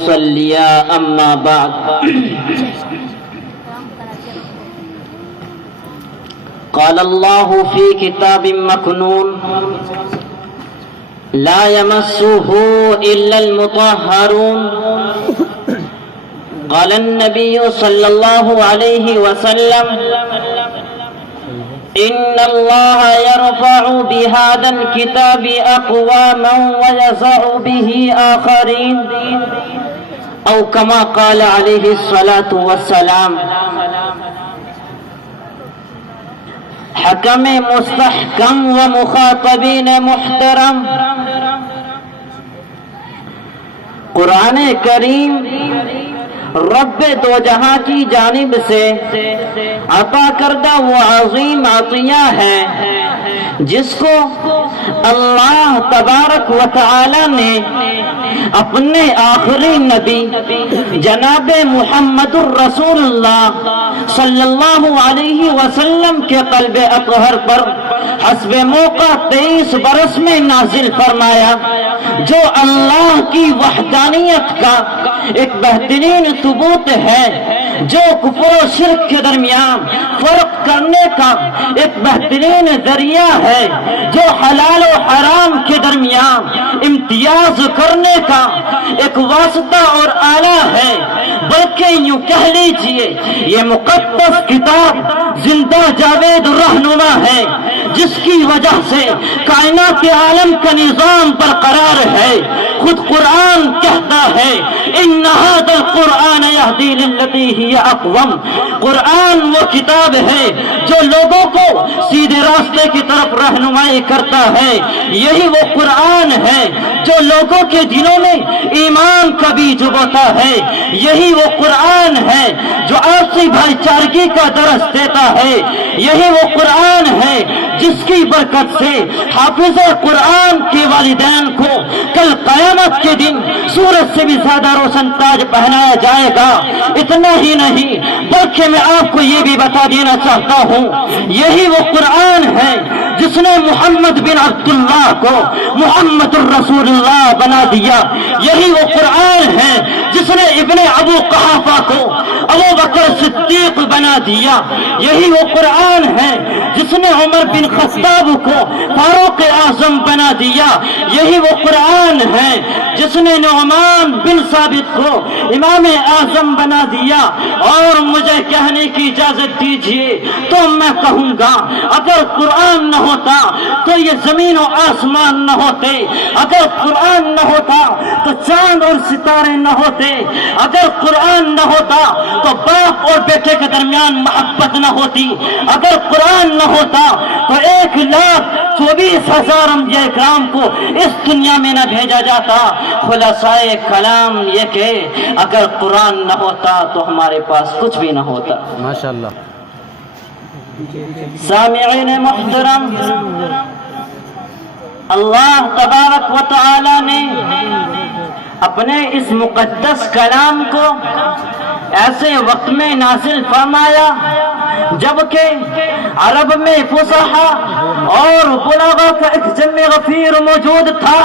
مصليا أما بعد قال الله في كتاب مكنون لا يمسه إلا المطهرون قال النبي صلى الله عليه وسلم إن الله يرفع بهذا الكتاب أقواما ويضع به آخرين أو كما قال عليه الصلاة والسلام. حکم مستحکم و مخاطبین محترم، قرآن کریم رب دو جہاں کی جانب سے عطا کردہ وہ عظیم عطیہ ہے جس کو اللہ تبارک و تعالی نے اپنے آخری نبی جناب محمد الرسول اللہ صلی اللہ علیہ وسلم کے قلب اطہر پر حسب موقع 23 برس میں نازل فرمایا، جو اللہ کی وحدانیت کا ایک بہترین ثبوت ہے، جو کفر و شرک کے درمیان فرق کرنے کا ایک بہترین ذریعہ ہے، جو حلال و حرام کے درمیان امتیاز کرنے کا ایک واسطہ اور آلہ ہے، بلکہ یوں کہہ لیجئے یہ مقدس کتاب زندہ جاوید رہنما ہے، جس کی وجہ سے کائنات کے عالم کا نظام برقرار ہے۔ خود قرآن کہتا ہے ان ھذا القرآن یہدی للتی ہی اقوم، قرآن وہ کتاب ہے جو لوگوں کو سیدھے راستے کی طرف رہنمائی کرتا ہے، یہی وہ قرآن ہے جو لوگوں کے دلوں میں ایمان کا بیج بوتا ہے، یہی وہ قرآن ہے جو آپسی بھائی چارگی کا درس دیتا ہے، یہی وہ قرآن ہے جس کی برکت سے حافظ قرآن کے والدین کو کل قیامت کے دن سورج سے بھی زیادہ روشن تاج پہنایا جائے گا۔ اتنا ہی نہیں بلکہ میں آپ کو یہ بھی بتا دینا چاہتا ہوں، یہی وہ قرآن ہے جس نے محمد بن عبداللہ کو محمد الرسول اللہ بنا دیا، یہی وہ قرآن ہے جس نے ابن ابو قحافہ کو ابو بکر صدیق بنا دیا، یہی وہ قرآن ہے جس نے عمر بن خطاب کو فاروق اعظم بنا دیا، یہی وہ قرآن ہے جس نے نعمان بن ثابت کو امام اعظم بنا دیا۔ اور مجھے کہنے کی اجازت دیجیے تو میں کہوں گا اگر قرآن نہ ہوتا تو یہ زمین و آسمان نہ ہوتے، اگر قرآن نہ ہوتا تو چاند اور ستارے نہ ہوتے، اگر قرآن نہ ہوتا تو باپ اور بیٹے کے درمیان محبت نہ ہوتی، اگر قرآن نہ ہوتا تو 1,24,000 انبیاء کرام کو اس دنیا میں نہ بھیجا جاتا۔ خلاصۂ کلام یہ کہ اگر قرآن نہ ہوتا تو ہمارے پاس کچھ بھی نہ ہوتا۔ ماشاءاللہ۔ سامعین محترم، اللہ تبارک و تعالی نے اپنے اس مقدس کلام کو ایسے وقت میں نازل فرمایا جبکہ عرب میں فصحا اور بلاغہ کا ایک جمع غفیر موجود تھا،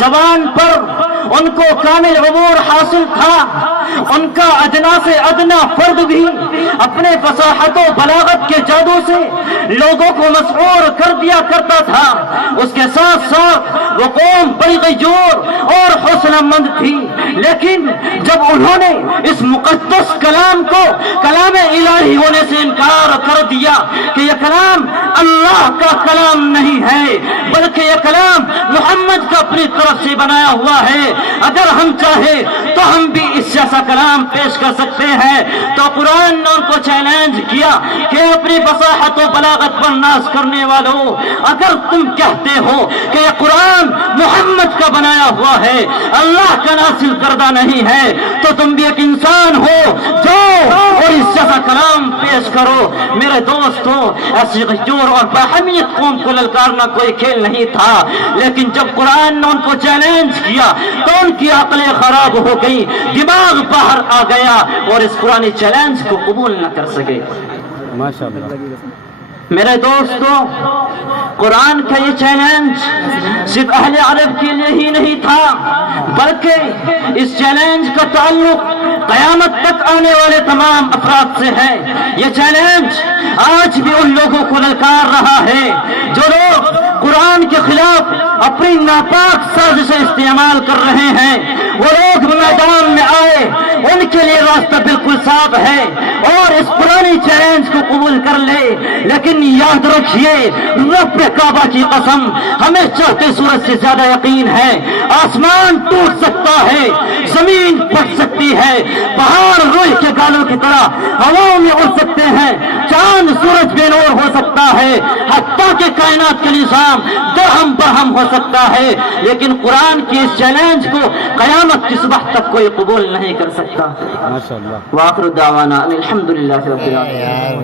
زبان پر ان کو کامل عبور حاصل تھا، ان کا ادنا سے ادنا فرد بھی اپنے فصاحت و بلاغت کے جادو سے لوگوں کو مسحور کر دیا کرتا تھا۔ اس کے ساتھ ساتھ وہ قوم بڑی غیور اور حوصلہ مند تھی، لیکن جب انہوں نے اس مقدس کلام کو کلام الہی ہونے سے انکار کر دیا کہ یہ کلام اللہ کا کلام نہیں ہے بلکہ یہ کلام محمد کا اپنی طرف سے بنایا ہوا ہے، اگر ہم چاہے تو ہم بھی اس جیسا کلام پیش کر سکتے ہیں، تو قرآن نے ان کو چیلنج کیا کہ اپنی فصاحت و بلاغت پر ناز کرنے والوں، اگر تم کہتے ہو کہ یہ قرآن محمد کا بنایا ہوا ہے، اللہ کا نازل کردہ نہیں ہے، تو تم بھی ایک انسان ہو جو اور اس جیسا کلام پیش کرو۔ میرے دوستوں، ایسی غیور اور باہمیت قوم کو للکارنا کوئی کھیل نہیں تھا، لیکن جب قرآن نے ان کو چیلنج کیا تو ان کی عقلیں خراب ہو گئی، دماغ باہر آ گیا اور اس قرآنی چیلنج کو قبول نہ کر سکے۔ ماشاءاللہ۔ میرے دوستو، قرآن کا یہ چیلنج صرف اہل عرب کے لیے ہی نہیں تھا، بلکہ اس چیلنج کا تعلق قیامت تک آنے والے تمام افراد سے ہے۔ یہ چیلنج آج بھی ان لوگوں کو للکار رہا ہے جو لوگ قرآن کے خلاف اپنی ناپاک سازشیں استعمال کر رہے ہیں۔ وہ لوگ میدان میں آئے، ان کے لیے راستہ بالکل صاف ہے اور اس پرانی چیلنج کو قبول کر لے، لیکن یاد رکھیے، رب کعبہ کی قسم، ہمیں چاہتے سورج سے زیادہ یقین ہے، آسمان ٹوٹ سکتا ہے، زمین پھٹ سکتی ہے، پہاڑ روئی کے گالوں کی طرح ہواؤں میں اڑ سکتے ہیں، چاند سورج بے نور ہو سکتا ہے، حتیٰ کہ کائنات کے نظام درہم برہم ہو سکتا ہے، لیکن قرآن کی اس چیلنج کو قیامت کی صبح تک کوئی قبول نہیں کر سکتا۔ ماشاءاللہ۔ وآخر دعوانا ان الحمدللہ رب العالمین۔